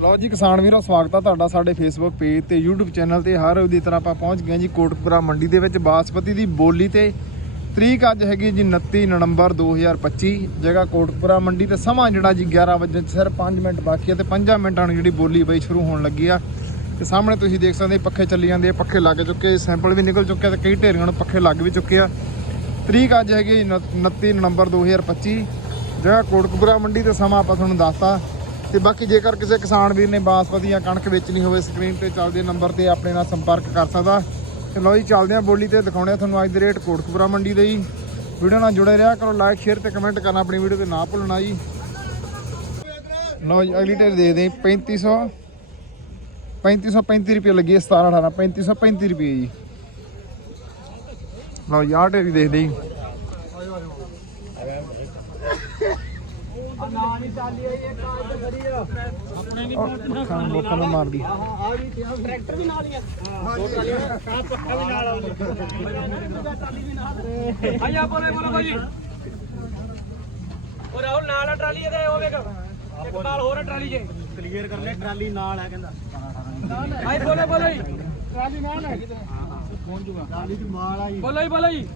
ਲਓ ਜੀ, ਕਿਸਾਨ ਵੀਰੋ, ਸਵਾਗਤ ਆ ਤੁਹਾਡਾ ਸਾਡੇ ਫੇਸਬੁੱਕ ਪੇਜ ਤੇ, YouTube ਚੈਨਲ ਤੇ। ਹਰ ਰੋਜ਼ ਦੀ ਤਰ੍ਹਾਂ ਆਪਾਂ ਪਹੁੰਚ ਗਏ ਹਾਂ ਜੀ ਕੋਟਕਪੁਰਾ ਮੰਡੀ ਦੇ ਵਿੱਚ। ਬਾਸਪਤੀ ਦੀ ਬੋਲੀ ਤੇ ਤਰੀਕ ਅੱਜ ਹੈਗੀ ਜੀ 29 ਨਵੰਬਰ 2025 ਜਗ੍ਹਾ ਕੋਟਕਪੁਰਾ ਮੰਡੀ ਤੇ ਸਮਾਂ ਜਿਹੜਾ ਜੀ 11 ਵਜੇ ਸਿਰਫ 5 ਮਿੰਟ ਬਾਕੀ ਆ ਤੇ 5 ਮਿੰਟਾਂ ਨੂੰ ਜਿਹੜੀ ਬੋਲੀ ਬਈ ਸ਼ੁਰੂ ਹੋਣ ਲੱਗੀ ਆ। ਤੇ ਸਾਹਮਣੇ ਤੁਸੀਂ ਦੇਖ ਸਕਦੇ ਪੱਖੇ ਚੱਲੀ ਜਾਂਦੇ ਆ, ਪੱਖੇ ਲੱਗ ਚੁੱਕੇ ਸੈਂਪਲ ਵੀ ਨਿਕਲ ਚੁੱਕੇ ਆ ਤੇ ਕਈ ਢੇਰੀਆਂ ਨੂੰ ਪੱਖੇ ਲੱਗ ਵੀ ਚੁੱਕੇ ਆ। ਤਰੀਕ ਅੱਜ ਹੈਗੀ ਜੀ 29 ਨਵੰਬਰ 2025 ਜਗ੍ਹਾ ਕੋਟਕਪੁਰਾ ਮੰਡੀ ਤੇ ਸਮਾਂ ਆਪਾਂ ਤੁਹਾਨੂੰ ਦੱਸਤਾ। ਤੇ ਬਾਕੀ ਜੇਕਰ ਕਿਸੇ ਕਿਸਾਨ ਵੀਰ ਨੇ ਬਾਸਪਤੀ ਜਾਂ ਕਣਕ ਵੇਚਣੀ ਹੋਵੇ ਸਕਰੀਨ ਤੇ ਚੱਲਦੇ ਨੰਬਰ ਤੇ ਆਪਣੇ ਨਾਲ ਸੰਪਰਕ ਕਰ ਸਕਦਾ। ਚਲੋ ਜੀ, ਚੱਲਦੇ ਆ ਬੋਲੀ ਤੇ ਦਿਖਾਉਣੇ ਆ ਤੁਹਾਨੂੰ ਅੱਜ ਦੇ ਰੇਟ ਕੋਟਕਪੁਰਾ ਮੰਡੀ ਦੇ ਜੀ। ਵੀਡੀਓ ਨਾਲ ਜੁੜੇ ਰਿਹਾ ਕਰੋ ਲਾਈਕ ਸ਼ੇਅਰ ਤੇ ਕਮੈਂਟ ਕਰਨਾ, ਆਪਣੀ ਵੀਡੀਓ ਤੇ ਨਾ ਭੁੱਲਣਾ ਜੀ। ਲਓ ਜੀ, ਅਗਲੀ ਢੇਰ ਦੇ ਦੇ 3500 3535 ਰੁਪਏ ਲੱਗੀ ਹੈ 17 18 3535 ਰੁਪਏ ਜੀ। ਲਓ ਯਾਰ ਢੇਰੀ ਦੇਖਦੇ ਜੀ। ਖਾਣ ਲੋਕਾਂ ਨੂੰ ਮਾਰਦੀ ਆਇਆ ਬੋਲੇ ਬੋਲੇ ਭਾਜੀ ਉਹ ਰਾਹੁਲ ਨਾਲ ਆ ਟਰਾਲੀ ਇਹਦੇ ਉਹ ਵੇਖ ਇੱਕ ਬਾਲ ਹੋਰ ਆ ਟਰਾਲੀ 'ਚ ਕਲੀਅਰ ਕਰ ਲੈ ਟਰਾਲੀ ਨਾਲ ਹੈ ਕਹਿੰਦਾ ਆਈ ਬੋਲੇ ਬੋਲੇ ਜੀ ਟਰਾਲੀ ਦੀ ਮਾਲ ਆਈ ਬੋਲੋ ਜੀ ਬੋਲੋ ਜੀ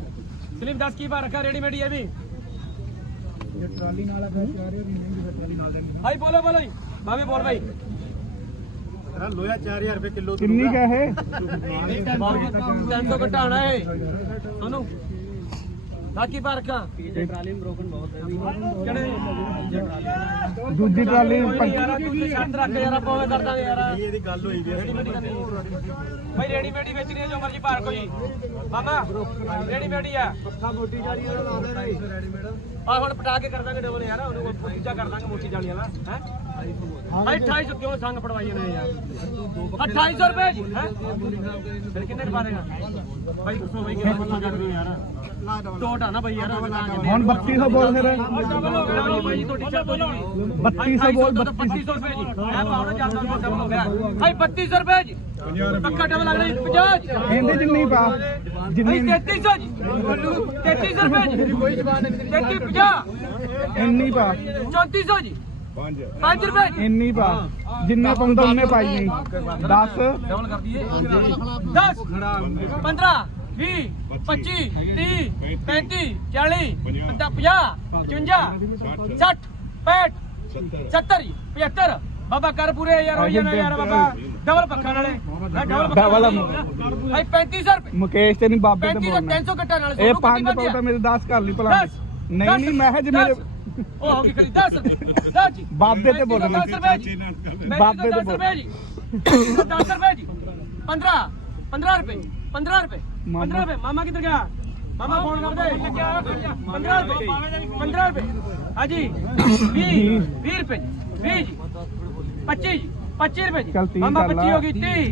ਸਲੀਪ 10 ਕੀ ਬਾਰ ਰੱਖਾ ਰੈਡੀਮੇਡ ਹੀ ਇਹ ਵੀ ਟਰਾਲੀ ਨਾਲ ਹੈ ਚਾਰ ਹਜ਼ਾਰ ਦੀ ਨਹੀਂ ਟਰਾਲੀ ਨਾਲ ਲੈਣੀ ਆਈ ਬੋਲੋ ਬੋਲੋ ਜੀ। ਮਾਮੀ ਬੋਲ ਭਾਈ। ਤੇਰਾ ਲੋਹਾ 4000 ਰੁਪਏ ਕਿਲੋ ਕਿੰਨੀ ਕਾ ਹੈ 300 ਘਟਾਣਾ ਹੈ ਤੁਹਾਨੂੰ ਬਾਕੀ ਬਾਰ ਰੱਖਾ ਟਰਾਲੀ ਬ੍ਰੋਕਨ ਬਹੁਤ ਹੈ। ਕਿਹੜੇ? ਦੂਜੀ ਟਰਾਲੀ ਯਾਰ ਤੂੰ ਤੇ ਸ਼ਰਤ ਰੱਖ ਯਾਰ ਆਪਾਂ ਉਵੇਂ ਕਰ ਦਾਂਗੇ ਯਾਰ ਇਹਦੀ ਗੱਲ ਹੋਈ ਵੀ ਰੈਡੀਮੇਡ ਕਰਨੀ ਭਾਈ ਰੈਡੀਮੇਡ ਹੀ ਵੇਚਣੀ ਹੈ ਜੋ ਮਰਜ਼ੀ ਬਾਹਰ ਕੋਈ। ਮਾਮਾ ਰੈਡੀਮੇਡ ਹੀ ਆ। ਪੱਖਾ ਮੋਟੀ ਜਾਲੀ ਵਾਲਾ ਲਾ ਦੇ ਰੈਡੀਮੇਡ ਆ ਹੁਣ ਪਟਾ ਕੇ ਕਰ ਦਾਂਗੇ ਡਬਲ ਯਾਰ ਉਹਨੂੰ ਦੂਜਾ ਕਰ ਦਾਂਗੇ ਮੋਟੀ ਜਾਲੀ ਵਾਲਾ ਹੈ? ਭਾਈ 2800 ਕਿਉਂ ਸੰਗ ਪੜਵਾਈ ਨੇ ਯਾਰ? 2800 ਰੁਪਏ ਜੀ ਹੈ? ਫਿਰ ਕਿੰਨੇ ਪਾ ਦੇਗਾ ਭਾਈ ਦੱਸੋ ਭਾਈ ਕਿੰਨਾ ਪੱਲਾ ਕਰ ਯਾਰ? ਟੋਟ ਨਾ ਭਾਈ ਯਾਰ ਹੁਣ 3200 ਬੋਲ ਫਿਰ। ਡਬਲ ਹੋ ਗਿਆ ਭਾਈ ਤੁਹਾਡੀ ਚੱਲ ਬੋਲੋ 3200 ਬੋਲ 3200 ਰੁਪਏ ਜੀ ਇਹ ਪਾਉਣਾ ਜਾਂਦਾ ਡਬਲ ਹੋ ਗਿਆ ਭਾਈ 3200 ਰੁਪਏ ਜੀ। ਪੱਕਾ ਡਬਲ ਲੱਗ ਰਿਹਾ 50 ਜੀ ਇਹਦੇ ਜਿੰਨੀ ਪਾ ਭਾਈ 3300 ਜੀ 3300 ਰੁਪਏ ਜੀ। ਕੋਈ ਜਵਾਨ ਨਹੀਂ 3350 ਇੰਨੀ ਪਾ। 3400 ਜੀ। 5 ਰੁਪਏ ਜੀ। ਇੰਨੀ ਪਾ। ਜਿੰਨੇ ਪਾਉਂਦਾ ਉਹਨੇ ਪਾਈ ਨਹੀਂ। 10 ਡਬਲ ਕਰ ਦਈਏ 10 15 20 25 30 35 40 50 55 60 65 70 75 ਬਾਬਾ ਕਰ ਪੂਰੇ ਯਾਰ ਹੋਈ ਜਾਣਾ ਯਾਰ ਬਾਬਾ। ਡਬਲ ਪੱਖਾ ਨਾਲੇ। ਹੈਂ, ਡਬਲ। ਭਾਈ 3500 ਰੁਪਏ। ਮੁਕੇਸ਼ ਤੇ ਨਹੀਂ ਬਾਬੇ ਤੇ 35 ਬੋਲਣਾ। 300 ਕੱਟਾ ਨਾਲ ਇਹ ਪੰਜ ਪਾਉਂਦਾ ਮੇਰੇ 10 ਕਰ ਲਈ ਭਲਾ। ਦਸ, ਨਹੀਂ ਨਹੀਂ ਮੈਂ ਕਿਹਾ ਜੇ ਮੇਰੇ ਦਸ। ਉਹ ਹੋ ਗਈ ਖਰੀ 10 ਰੁਪਏ 10 ਜੀ। ਬਾਬੇ ਤੇ ਬੋਲਣਾ। 10 ਰੁਪਏ ਜੀ। ਬਾਬੇ ਤੇ 10 ਰੁਪਏ ਜੀ। 10 ਰੁਪਏ ਜੀ। 15 15 ਰੁਪਏ 15 ਰੁਪਏ। 15 ਰੁਪਏ। ਮਾਮਾ ਕਿੱਧਰ ਗਿਆ? ਮਾਮਾ ਫੋਨ ਕਰ ਦੇ 15 ਰੁਪਏ 15 ਰੁਪਏ। ਹਾਂਜੀ। 20 20 ਰੁਪਏ 20 ਜੀ। 25 ਜੀ। 25 ਰੁਪਏ ਜੀ। ਤੀਹ ਮਾਮਾ ਕਰ ਲਾ। 25 ਹੋ ਗਈ। 30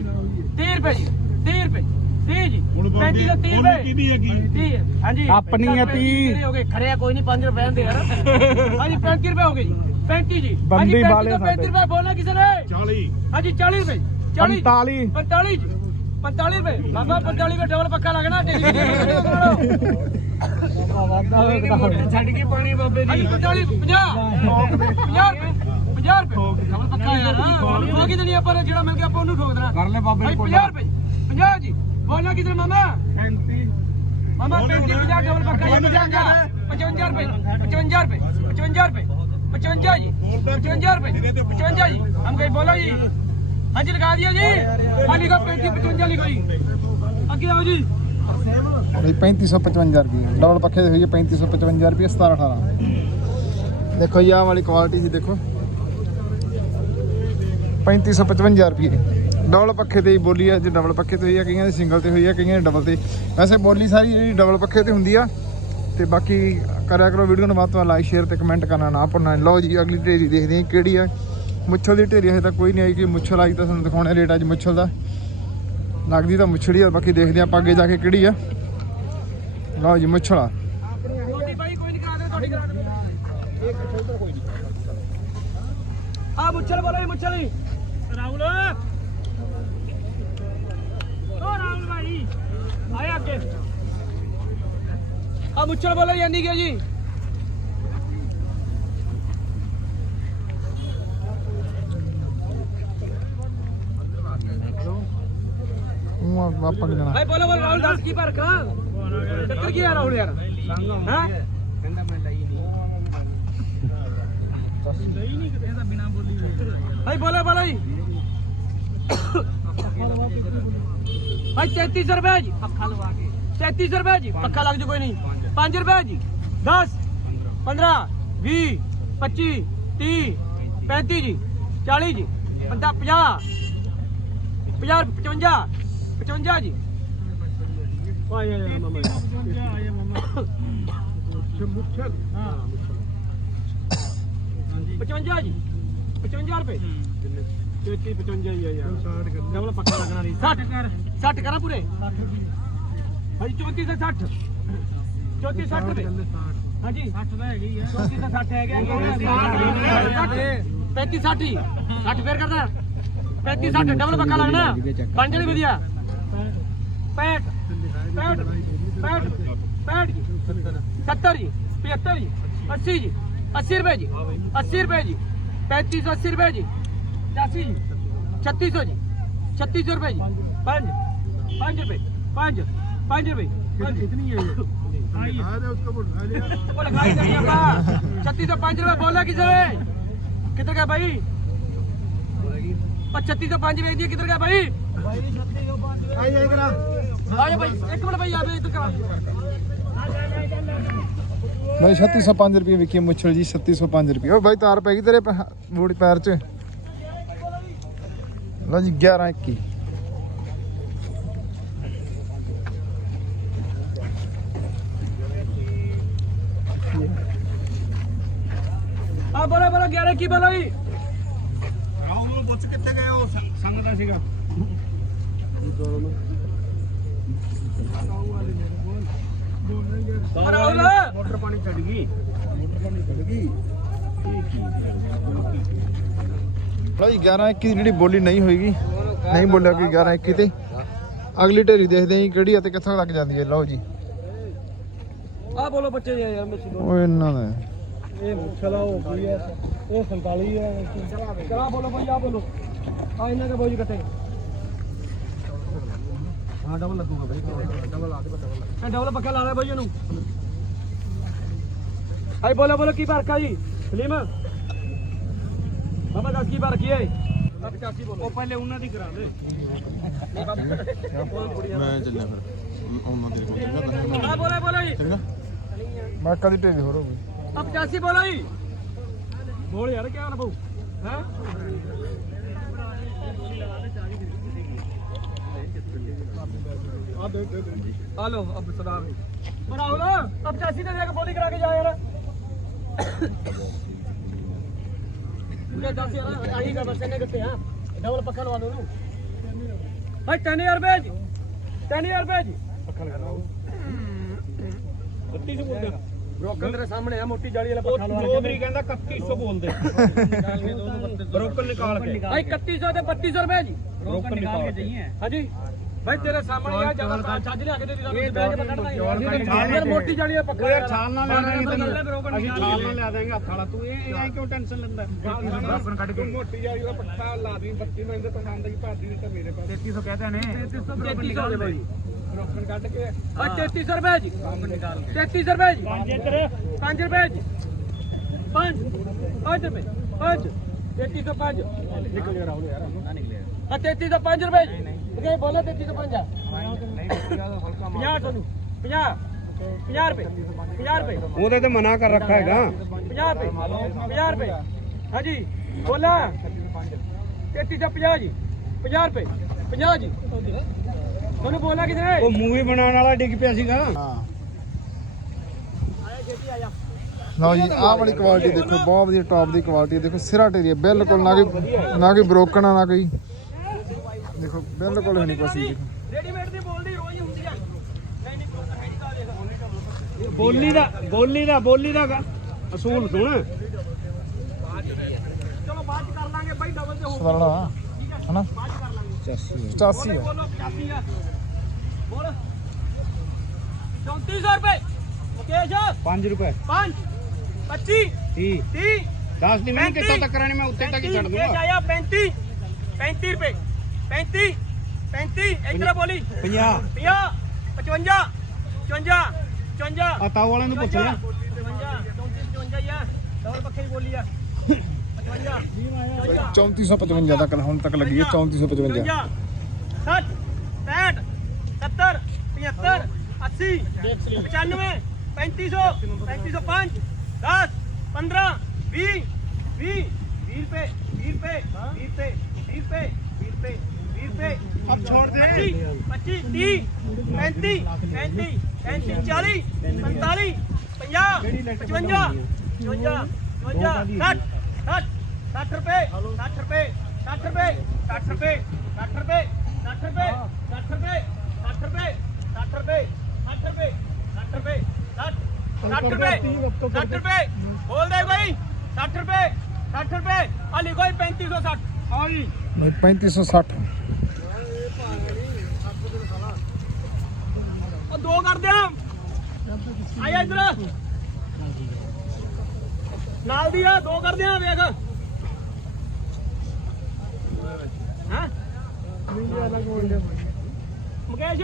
30 ਰੁਪਏ ਜੀ। 30 ਰੁਪਏ 30 ਜੀ। 35 ਤੋਂ 30 ਰੁਪਏ। ਕਿਹਦੀ ਹੈਗੀ? 30 ਹਾਂਜੀ ਆਪਣੀ ਹੈ 30 ਕਿਹੜੇ ਹੋ ਗਏ। ਖੜਿਆ ਕੋਈ ਨਹੀਂ 5 ਰੁਪਏ ਦੇ ਯਾਰ ਹਾਂਜੀ 35 ਰੁਪਏ ਹੋ ਗਏ ਜੀ। 35 ਜੀ। ਬੰਦੀ ਹਾਂਜੀ, 35 ਵਾਲੇ ਤੋਂ 35 ਸਾਡੇ। ਰੁਪਏ ਬੋਲਣਾ ਕਿਸੇ ਨੇ? 40 ਹਾਂਜੀ 40 ਰੁਪਏ 40 45 45 ਜੀ। 45 ਰੁਪਏ। ਬਾਬਾ 45 ਰੁਪਏ ਡਬਲ ਪੱਕਾ ਲੱਗਣਾ ਟੇਲੀ ਛੱਡ ਕੇ ਪਾਣੀ ਬਾਬੇ ਦੀ। 45 50 50 50 ਰੁਪਏ ਡਬਲ ਪੱਕਾ ਯਾਰ ਉਹ ਕੀ ਦੇਣੀ ਆਪਾਂ ਜਿਹੜਾ ਮਿਲ ਗਿਆ ਆਪਾਂ ਉਹਨੂੰ ਠੋਕ ਦੇਣਾ। ਕਰ ਲੈ ਬਾਬੇ 50 ਰੁਪਏ। 50 ਜੀ। ਬੋਲਣਾ ਕਿਧਰ ਮਾਮਾ? 35 ਮਾਮਾ 35 50 ਡਬਲ ਪੱਕਾ 55 ਰੁਪਏ 55 ਰੁਪਏ 55 ਰੁਪਏ 55 ਜੀ 55 ਰੁਪਏ 55 ਜੀ। ਹਮ ਕਹੀਂ ਬੋਲੋ ਜੀ। ਹਾਂਜੀ, ਲਗਾ ਦਿਓ ਜੀ। ਆ ਲਿਖੋ 3555 ਲਿਖੋ ਜੀ। ਅੱਗੇ ਆਓ ਜੀ। ਬਈ 3555 ਰੁਪਏ। ਡਬਲ ਪੱਖੇ ਦੇ ਹੋਈਏ 3555 ਰੁਪਏ 17 18 ਦੇਖੋ ਜੀ ਵਾਲੀ ਕੁਆਲਿਟੀ ਸੀ ਦੇਖੋ। 3555 ਰੁਪਏ। ਡਬਲ ਪੱਖੇ ਤੇ ਬੋਲੀ ਆ, ਜੇ ਡਬਲ ਪੱਖੇ ਤੇ ਹੋਈ ਆ, ਕਈਆਂ ਦੀ ਸਿੰਗਲ ਤੇ ਹੋਈ ਆ, ਕਈਆਂ ਦੀ ਡਬਲ ਤੇ। ਵੈਸੇ ਬੋਲੀ ਸਾਰੀ ਜਿਹੜੀ ਡਬਲ ਪੱਖੇ ਤੇ ਹੁੰਦੀ ਆ, ਤੇ ਬਾਕੀ ਕਰਿਆ ਕਰੋ ਵੀਡੀਓ ਨੂੰ ਵੱਧ ਤੋਂ ਵੱਧ ਲਾਈਕ ਸ਼ੇਅਰ ਤੇ ਕਮੈਂਟ ਕਰਨਾ ਨਾ ਭੁੱਲਣਾ। ਲਓ ਜੀ, ਅਗਲੀ ਡੇਰੀ ਦੇਖਦੇ ਹਾਂ ਕਿਹੜੀ ਆ। ਮੁੱਛਲ ਦੀ ਢੇਰੀ ਹਜੇ ਤੱਕ ਕੋਈ ਨਹੀਂ ਆਈ ਕਿ ਮੁੱਛਲ ਆਈ ਤਾਂ ਤੁਹਾਨੂੰ ਦਿਖਾਉਣੇ ਰੇਟ ਅੱਜ ਮੁੱਛਲ ਦਾ। ਲੱਗਦੀ ਤਾਂ ਮੁੱਛੜੀ ਆ, ਬਾਕੀ ਦੇਖਦੇ ਆਪਾਂ ਅੱਗੇ ਜਾ ਕੇ ਕਿਹੜੀ ਆ। ਲਓ ਜੀ ਮੁੱਛਲ ਆ ਛੋਟੀ ਬਾਈ ਕੋਈ ਨਹੀਂ ਕਰਾ ਦੇ ਤੁਹਾਡੀ ਕਰਾ ਦੇ। ਇੱਕ ਛੋਟਾ ਕੋਈ ਨਹੀਂ ਆ ਮੁੱਛਲ ਬੋਲੋ ਜੀ ਮੁੱਛਲ ਜੀ ਰਾਹੁਲ। ਓ ਰਾਹੁਲ ਭਾਈ, ਆਇਆ ਅੱਗੇ। ਆ ਮੁੱਛਲ ਬੋਲੋ ਯਾਨੀ ਕਿ ਜੀ। ਆਪਾਂ ਕੀ ਲੈਣਾ ਭਾਈ ਬੋਲੋ ਬੋਲੋ, ਰਾਹੁਲ, ਦੱਸ ਕੀ ਫ਼ਰਕ ਆ? ਚੱਕਰ ਕੀ ਆ ਰਾਹੁਲ ਯਾਰ? ਹਾਂ? ਕਹਿੰਦਾ ਮੈਂ ਲਈ ਨਹੀਂ ਲਈ ਨਹੀਂ ਕਿਤੇ ਇਹਦਾ ਬਿਨਾ ਬੋਲੀ ਭਾਈ ਬੋਲੋ ਬੋਲੋ ਜੀ ਭਾਈ 3300 ਰੁਪਏ ਜੀ। ਪੱਖਾ ਲਵਾ ਕੇ 3300 ਰੁਪਏ ਜੀ ਪੱਕਾ ਲੱਗ ਜੂ ਕੋਈ ਨਹੀਂ। 5 ਰੁਪਏ ਜੀ। 10 15 20 25 30 35 ਜੀ 40 ਜੀ। 50 50 55 55 ਜੀ। ਆਏ ਆਏ ਮਾਮਾ ਆਏ ਮਮਾ ਮੁੱਛਲ ਹਾਂ। 55 ਜੀ। 55 ਰੁਪਏ। 33 55 ਹੀ ਆ ਯਾਰ। 60 ਕਰ ਡਬਲ ਪੱਕਾ ਲੱਗਣਾ ਨਹੀਂ। 60 ਕਰ। 60 ਕਰਾਂ ਪੂਰੇ? ਹਾਂਜੀ 34 ਤੋਂ 60 34 60 ਰੁਪਏ। ਹਾਂਜੀ। 60 ਦਾ ਹੈਗੀ ਆ। 34 ਤੋਂ 60 ਹੈਗਾ 35 60 60 ਫੇਰ ਕਰਦਾ। 35 60 ਡਬਲ ਪੱਕਾ ਲੱਗਣਾ। ਬਣ ਜਾਣੀ ਵਧੀਆ। पैंठ पैंठ पैंठ पैंठ जी। सत्तर जी पचहत्तर जी अस्सी जी अस्सी रुपये जी अस्सी रुपये जी पैंतीस सौ अस्सी रुपये जी पचासी जी छत्तीस सौ जी छत्तीस सौ रुपये जी पाँच पाँच रुपये पाँच पाँच रुपये छत्तीस सौ पाँच रुपये बोला किस किधर का भाई? छत्तीस सौ पाँच रुपये किधर भाई? ਆਜੋ ਭਾਈ ਇੱਕ ਮਿੰਟ ਭਾਈ ਆਵੇ ਇੱਧਰ ਕਰਾ ਬਾਈ 3605 ਰੁਪਏ ਵਿਕੀ ਮੁੱਛਲ ਜੀ 3605 ਰੁਪਏ। ਓ ਬਾਈ ਤਾਰ ਪੈ ਗਈ ਤੇਰੇ ਬੂੜੀ ਪੈਰ 'ਚ। ਲਓ ਜੀ 11 21 ਆ ਬੋਲੇ ਬੋਲੇ 11 ਕੀ ਬੋਲੇ ਰਾਹੁਲ ਨੂੰ ਪੁੱਛ ਕਿੱਥੇ ਗਏ ਉਹ ਸੰਗ ਦਾ ਸੀਗਾ। ਰਾਹੁਲ! ਮੋਟਰ ਪਾਣੀ ਛੱਡ ਗਈ। ਮੋਟਰ ਪਾਣੀ ਛੱਡ ਗਈ। ਜੀ 11 21 ਦੀ ਜਿਹੜੀ ਬੋਲੀ ਨਹੀਂ ਹੋਏਗੀ ਨਹੀਂ ਬੋਲਿਆ ਕੋਈ 11 21 ਤੇ। ਅਗਲੀ ਢੇਰੀ ਦੇਖਦੇ ਆਂ ਜੀ ਕਿਹੜੀ ਆ ਤੇ ਕਿੱਥੋਂ ਲੱਗ ਜਾਂਦੀ ਹੈ। ਲਓ ਜੀ। ਆ ਬੋਲੋ ਬੱਚੇ ਜੀ ਯਾਰ ਮੈਂ ਉਹ ਇਹਨਾਂ ਦਾ। ਇਹ ਮੁੱਛਲਾ ਹੋ ਗਈ ਹੈ ਇਹ 47 ਹੈ। ਕਰਾ ਬੋਲੋ ਭਾਈ ਆ ਬੋਲੋ। ਆ ਇਹਨਾਂ ਦੇ ਬੋਝ ਕੱਟੇ। ਹਾਂ ਡਬਲ ਲੱਗੂਗਾ ਬਈ ਡਬਲ ਆ ਦੇ ਡਬਲ ਇਹ ਡਬਲ ਪੱਕਾ ਲਾ ਲੈ ਬਾਈ ਇਹਨੂੰ। ਆਈ ਬੋਲੋ ਬੋਲੋ ਕੀ ਫ਼ਰਕ ਆ ਜੀ? ਸਲੀਮ? ਬਾਬਾ ਦੱਸ ਕੀ ਫ਼ਰਕ ਹੈ 85 ਬੋਲੋ। ਉਹ ਪਹਿਲੇ ਉਹਨਾਂ ਦੀ ਕਰਾ ਦੇ। ਮੈਂ ਚੱਲਿਆ ਫਿਰ। ਉਹਨਾਂ ਦੇ ਕੋਲ ਆ ਬੋਲੋ ਬੋਲੋ ਜੀ। ਚੰਗਾ। ਮੈਂ ਕਦੀ ਢੇਰੀ ਹੋਰ ਹੋ ਗਈ। ਆ 85 ਬੋਲੋ ਜੀ। ਬੋਲ ਯਾਰ ਕੀ ਹਾਲ ਬਹੂ ਹੈ? ਆ ਦੇ ਦੇ ਆ ਲੋ ਅਬ ਸਰਦਾਰ ਬਣਾਓ ਨਾ ਅਬ 85 ਤੇ ਜਾ ਕੇ ਬੋਲੀ ਕਰਾ ਕੇ ਜਾ ਯਾਰ। ਇਹ ਦੱਸ ਯਾਰ ਆਹੀ ਦਾ ਬਸ ਇਹਨੇ ਕਿੱਥੇ ਆ। ਡਬਲ ਪੱਖਾ ਲਵਾ ਲਓ ਨੂੰ ਭਾਈ 3000 ਰੁਪਏ ਜੀ। 3000 ਰੁਪਏ ਜੀ। ਪੱਖਾ ਲਗਾ ਬੱਤੀ ਸੌ ਬੋਲਦੇ। ਰੋਕਣ ਤੇਰੇ ਸਾਹਮਣੇ ਆ ਮੋਟੀ ਜਾਲੀ ਵਾਲਾ ਪੱਖਾ ਲਵਾ ਚੌਧਰੀ ਕਹਿੰਦਾ 3100 ਬੋਲਦੇ। ਬਰੋਕਰ ਨਿਕਾਲ ਕੇ। ਭਾਈ 3100 ਤੇ 3200 ਰੁਪਏ ਜੀ। ਬਰੋਕਰ ਨਿਕਾਲ ਕੇ ਹਾਂਜੀ। ਭਾਈ ਤੇਰੇ ਸਾਹਮਣੇ ਆ ਜ਼ਿਆਦਾ ਛੱਜ ਲਿਆ ਕੇ ਦੇ ਦੀ ਸਾਨੂੰ ਬੈਗ ਪਕੜਨਾ ਯਾਰ ਮੋਟੀ ਜਾਲੀ ਦਾ ਉਹ ਯਾਰ ਛਾਲ ਨਾਲ ਲੈ ਦਾਂਗੇ ਤੈਨੂੰ ਅਸੀਂ ਛਾਲ ਨਾਲ ਲੈ ਦਾਂਗੇ ਹੱਥ ਵਾਲਾ। ਤੂੰ ਇਹ ਇਹ ਕਿਉਂ ਟੈਨਸ਼ਨ ਲੈਂਦਾ? ਬਰੋਕਰ ਕੱਢ ਕੇ। ਮੋਟੀ ਜਾਈ ਉਹਦਾ ਪੱਟਾ ਲਾ ਦੀ ਬੱਤੀ ਨੂੰ ਇਹਦੇ ਪਸੰਦ ਦੀ ਭਾਦੀ ਤਾਂ ਮੇਰੇ ਪਾਸ 3300 ਕਹਤੇ ਨੇ 3300 ਦੇ ਭਾਈ ਬਰੋਕਰ ਕੱਢ ਕੇ। ਆ 3300 ਰੁਪਏ ਜੀ। 3300 ਰੁਪਏ ਜੀ। 5 ਇੱਧਰ। 5 ਰੁਪਏ ਜੀ। 5 5 ਰੁਪਏ। 5 3305 ਨਿਕਲ ਜਾ ਰਾਹੁਲ ਯਾਰ। ਨਾ ਨਿਕਲਿਆ। ਆ 3305 ਰੁਪਏ ਜੀ ਕਿਹ ਬੋਲਾ 3305 ਆ ਨਹੀਂ ਹਲਕਾ 50 ਤੁਹਾਨੂੰ। 50 50 ਰੁਪਏ। 50 ਰੁਪਏ। ਉਹਦੇ ਤੇ ਮਨਾ ਕਰ ਰੱਖਾ ਹੈਗਾ। 50 ਰੁਪਏ। 50 ਰੁਪਏ। ਹਾਂਜੀ ਬੋਲਾ। 3350 ਜੀ। 50 ਰੁਪਏ। 50 ਜੀ। ਤੁਹਾਨੂੰ ਬੋਲਾ ਕਿਧਰੇ ਉਹ ਮੂਵੀ ਬਣਾਉਣ ਵਾਲਾ ਡਿੱਗ ਪਿਆ ਸੀਗਾ। ਲਓ ਜੀ ਆਹ ਵਾਲੀ ਕੁਆਲਿਟੀ ਦੇਖੋ ਬਹੁਤ ਵਧੀਆ ਟੌਪ ਦੀ ਕੁਆਲਿਟੀ ਦੇਖੋ ਸਿਰਾ ਟੇਰੀ ਬਿਲਕੁਲ ਨਾ ਕੋਈ ਨਾ ਕੋਈ ਬ੍ਰੋਕਨ ਆ ਨਾ ਕੋਈ ਦੇਖੋ ਬਿਲਕੁਲ ਹੀ ਨਹੀਂ ਕੁਛ ਵੀ ਦੇਖੋ। ਰੈਡੀਮੇਡ ਦੀ ਬੋਲਦੀ ਰੋਜ਼ ਹੀ ਹੁੰਦੀ ਆ। ਨਹੀਂ ਨਹੀਂ ਪ੍ਰੋਪਰ ਹੈ ਨਹੀਂ ਤਾਂ ਦੇਖ ਬੋਲੀ ਦਾ ਬੋਲੀ ਦਾ ਬੋਲੀ ਦਾ ਗ- ਅਸੂਲ ਸੁਣ। ਚਲੋ ਬਾਅਦ ਕਰ ਲਾਂਗੇ ਬਾਈ ਡਬਲ ਤੇ ਹੋ ਸਵਰਣਾ ਹਨਾ? ਬਾਅਦ ਚ ਕਰ ਲਾਂਗੇ। 85 ਹੈ। ਬੋਲੋ 85 ਆ ਬੋਲ। 3400 ਰੁਪਏ। ਮੁਕੇਸ਼ 5 ਰੁਪਏ। 5 25 30 30 10 ਨਹੀਂ ਮੈਂ ਕਿੱਥੋਂ ਤੱਕ ਕਰਾਣੀ ਮੈਂ ਉੱਤੇ ਤੱਕ ਹੀ ਛੱਡ ਦੂੰਗਾ। ਆਇਆ 35 35 ਰੁਪਏ। 35 35 ਇਧਰ ਬੋਲੀ। 50 50 55 54 54 ਆ ਤਾਓ ਵਾਲਿਆਂ ਨੂੰ ਪੁੱਛ ਲੈ 55 54 ਹੀ ਆ। ਡਬਲ ਪੱਖੇ ਦੀ ਬੋਲੀ ਆ। 55 3455 ਤੱਕ ਹੁਣ ਤੱਕ ਲੱਗੀ ਹੈ 3455 60 65 70 75 80 95 3500 3505 दस पंद्रह बीस बीस बीस पे बीस पे बीस पे बीस पे बीस पे बीस पे अब छोड़ दे। पच्चीस पच्चीस तीस पैंतीस पैंतीस पैंतीस चालीस पैंतालीस पंजाब पचवंजा पचवंजा चवंजा साठ साठ साठ रुपये साठ रुपये साठ रुपये साठ रुपये साठ रुपये साठ रुपये साठ 60 ਰੁਪਏ 60 ਰੁਪਏ ਬੋਲਦੇ ਕੋਈ 60 ਰੁਪਏ। 60 ਰੁਪਏ ਆ ਲਿਖੋ 3560 ਆ ਜੀ। 3560 ਉਹ ਦੋ ਕਰਦੇ ਆ ਆਇਆ ਇਧਰ। ਨਾਲ ਦੀ ਆ ਦੋ ਕਰਦੇ ਆ ਵੇਖ। ਹਾਂ? ਮੁਕੇਸ਼।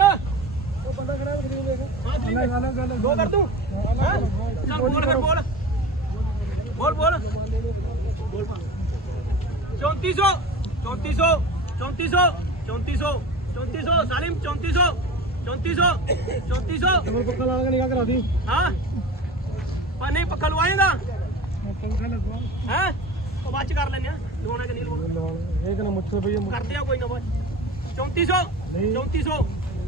ਉਹ ਬੰਦਾ ਖੜਾ ਵੇਖ ਦੋ ਕਰ ਤੂੰ ਹੈਂ? ਚੱਲ ਬੋਲ ਫਿਰ ਬੋਲ ਬੋਲ ਬੋਲ ਬੋਲ 3400 3400 3400 3400 3400 ਸਾਲਿਮ 3400 3400 3400 ਡਬਲ ਪੱਕਾ ਲਾ ਕੇ ਨਿਗਾਹ ਕਰਾ ਦੀ ਹਾਂ ਪਰ ਨਹੀਂ ਪੱਖਾ ਲਵਾਏਗਾ ਪੰਖਾ ਲਗਵਾ ਹੈ ਉਹ ਬਾਅਦ ਚ ਕਰ ਲੈਨੇ ਆ ਲਵਾਉਣਾ ਕਿ ਨਹੀਂ ਲਵਾਉਣਾ ਇਹ ਕਿਨਾ ਮੁੱਛੋ ਪਈ ਕਰਦੇ ਆ ਕੋਈ ਨਾ ਬਾਅਦ 3400 3400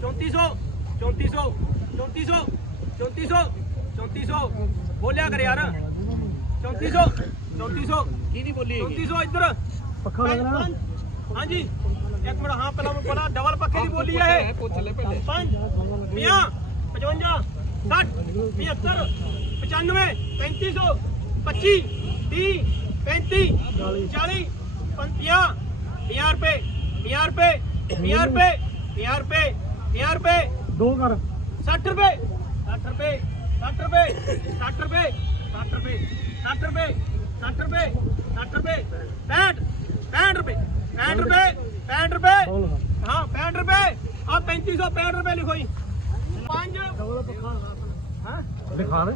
3400 3400 3400 3400 3400 ਬੋਲਿਆ ਕਰ ਯਾਰ। 3400 3400 ਕੀ ਨਹੀਂ ਬੋਲੀ 3400 ਇੱਧਰ। ਪੱਖਾ ਲੱਗਣਾ ਹਾਂਜੀ। ਇੱਕ ਮਿੰਟ ਹਾਂ ਪਹਿਲਾਂ ਮੈਂ ਬੋਲਾ ਡਬਲ ਪੱਖੇ ਦੀ ਬੋਲੀ ਆ ਇਹ। ਪੁੱਛ ਲੈ ਪਹਿਲੇ। 5 50 55 60 75 95 3500 25 30 35 40 50 50 ਰੁਪਏ 50 ਰੁਪਏ 50 ਰੁਪਏ 50 ਰੁਪਏ 50 ਰੁਪਏ। ਦੋ ਕਰ। 60 ਰੁਪਏ 60 ਰੁਪਏ 60 ਰੁਪਏ 60 ਰੁਪਏ 60 ਰੁਪਏ 60 ਰੁਪਏ 60 ਰੁਪਏ 60 ਰੁਪਏ 65 65 ਰੁਪਏ 65 ਰੁਪਏ 65 ਰੁਪਏ। ਹਾਂ 65 ਰੁਪਏ। ਆ 3565 ਰੁਪਏ ਲਿਖੋ ਜੀ। 5 ਹਾਂ? ਦਿਖਾ ਦੇ।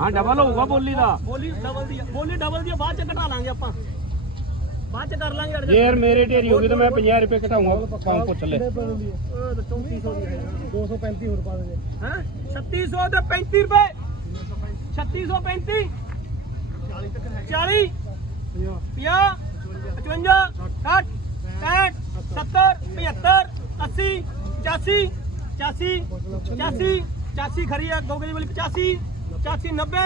ਹਾਂ ਡਬਲ ਹੋਊਗਾ ਬੋਲੀ ਦਾ। ਬੋਲੀ ਡਬਲ ਦੀ। ਬੋਲੀ ਡਬਲ ਦੀ ਬਾਅਦ ਚ ਘਟਾ ਲਾਂਗੇ ਆਪਾਂ। ਬਾਅਦ ਚ ਕਰ ਲਾਂਗੇ ਜੇ। ਯਾਰ ਮੇਰੇ ਢੇਰੀ ਹੋ ਗਈ ਤਾਂ ਮੈਂ 50 ਰੁਪਏ ਘਟਾਉਂਗਾ ਕੰਮ ਪੁੱਛ ਲੈ। 235 ਹੋਰ ਪਾ ਦੇ ਹਾਂ? 3600 ਤੇ 35 ਰੁਪਏ। 3635 40 50 55 60 65 70 75 80 85 85 85 85 ਖਰੀ ਹੈ ਗੋਗੇ ਦੀ ਵਾਲੀ 85 85 90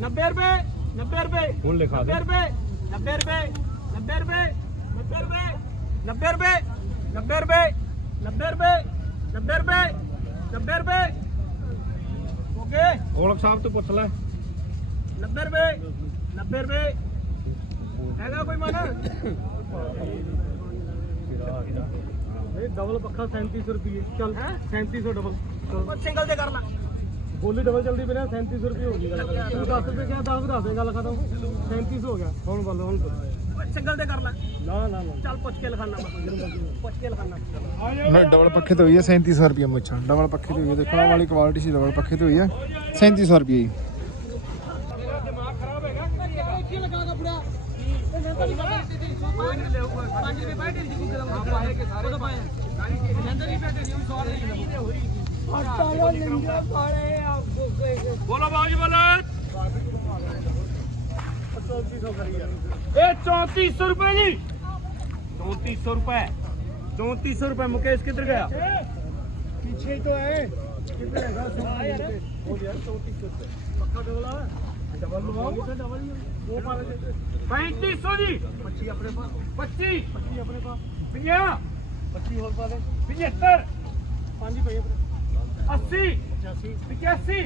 90 ਰੁਪਏ। 90 ਰੁਪਏ। ਹੁਣ ਲਿਖਾ ਦੇ। 90 ਰੁਪਏ। 90 ਰੁਪਏ। 90 ਰੁਪਏ 90 ਰੁਪਏ 90 ਰੁਪਏ 90 ਰੁਪਏ 90 ਰੁਪਏ 90 ਰੁਪਏ 90 ਰੁਪਏ ਓਕੇ ਔਲਖ ਸਾਹਿਬ ਤੋਂ ਪੁੱਛ ਲੈ 90 ਰੁਪਏ 90 ਰੁਪਏ ਹੈਗਾ ਕੋਈ ਮਨ ਇਹ ਡਬਲ ਪੱਖਾ 3700 ਰੁਪਏ ਚੱਲ ਹੈਂ? 3700 ਡਬਲ ਸਿੰਗਲ ਤੇ ਕਰ ਲਾ ਬੋਲੀ ਡਬਲ ਚੱਲਦੀ ਪਈ ਨਾ 3700 ਰੁਪਏ ਹੋ ਗਈ ਗੱਲ ਤੂੰ ਦੱਸ ਰੁਪਏ ਕਿਹਾ 10 ਵਧਾ ਦੇ ਗੱਲ ਖਤਮ 3700 ਹੋ ਗਿਆ ਹੁਣ ਬੰਦ ਹੁਣ ਮੈਂ ਡਬਲ ਪੱਖੇ ਤੇ ਹੋਈ ਹੈ 3700 ਰੁਪਏ ਮੁੱਛਾਂ। ਡਬਲ ਪੱਖੇ ਤੇ ਹੋਈ ਹੈ ਦੇਖੋ ਵਾਲੀ ਕੁਆਲਿਟੀ ਸੀ ਡਬਲ ਪੱਖੇ ਤੇ ਹੋਈ ਹੈ 3700 ਰੁਪਏ ਜੀ ਬੋਲੋ ਬਾਜੀ ਬੋਲੋ। ਇਹ 3400 ਰੁਪਏ ਜੀ 3400 ਰੁਪਏ 3400 रुपए मुकेश किधर गया पीछे तो है पैंतीस सौ जी पच्चीस अपने पास पच्चीस पच्चीस अपने पास भैया पच्चीस और पास पचहत्तर पाँच भैया अस्सी पचासी पचासी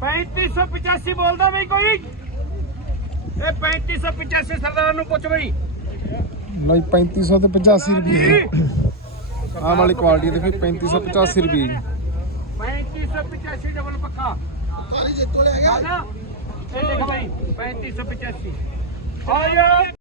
पैंतीस सौ पचासी बोलता भाई कोई ਇਹ 3585 ਸਰਦਾਰ ਨੂੰ ਪੁੱਛ ਬਈ। ਲਈ 3500 ਤੇ 85 ਰੁਪਏ ਆਹ ਵਾਲੀ ਕੁਆਲਿਟੀ ਦੇਖੋ 3585 ਰੁਪਏ ਜੀ 3585 ਡਬਲ ਪੱਕਾ ਸਾਰੀ ਜਿੱਤੋ ਲੈ ਗਿਆ। ਇਹ ਲਿਖ ਬਈ 3585 ਆ ਯਾਰ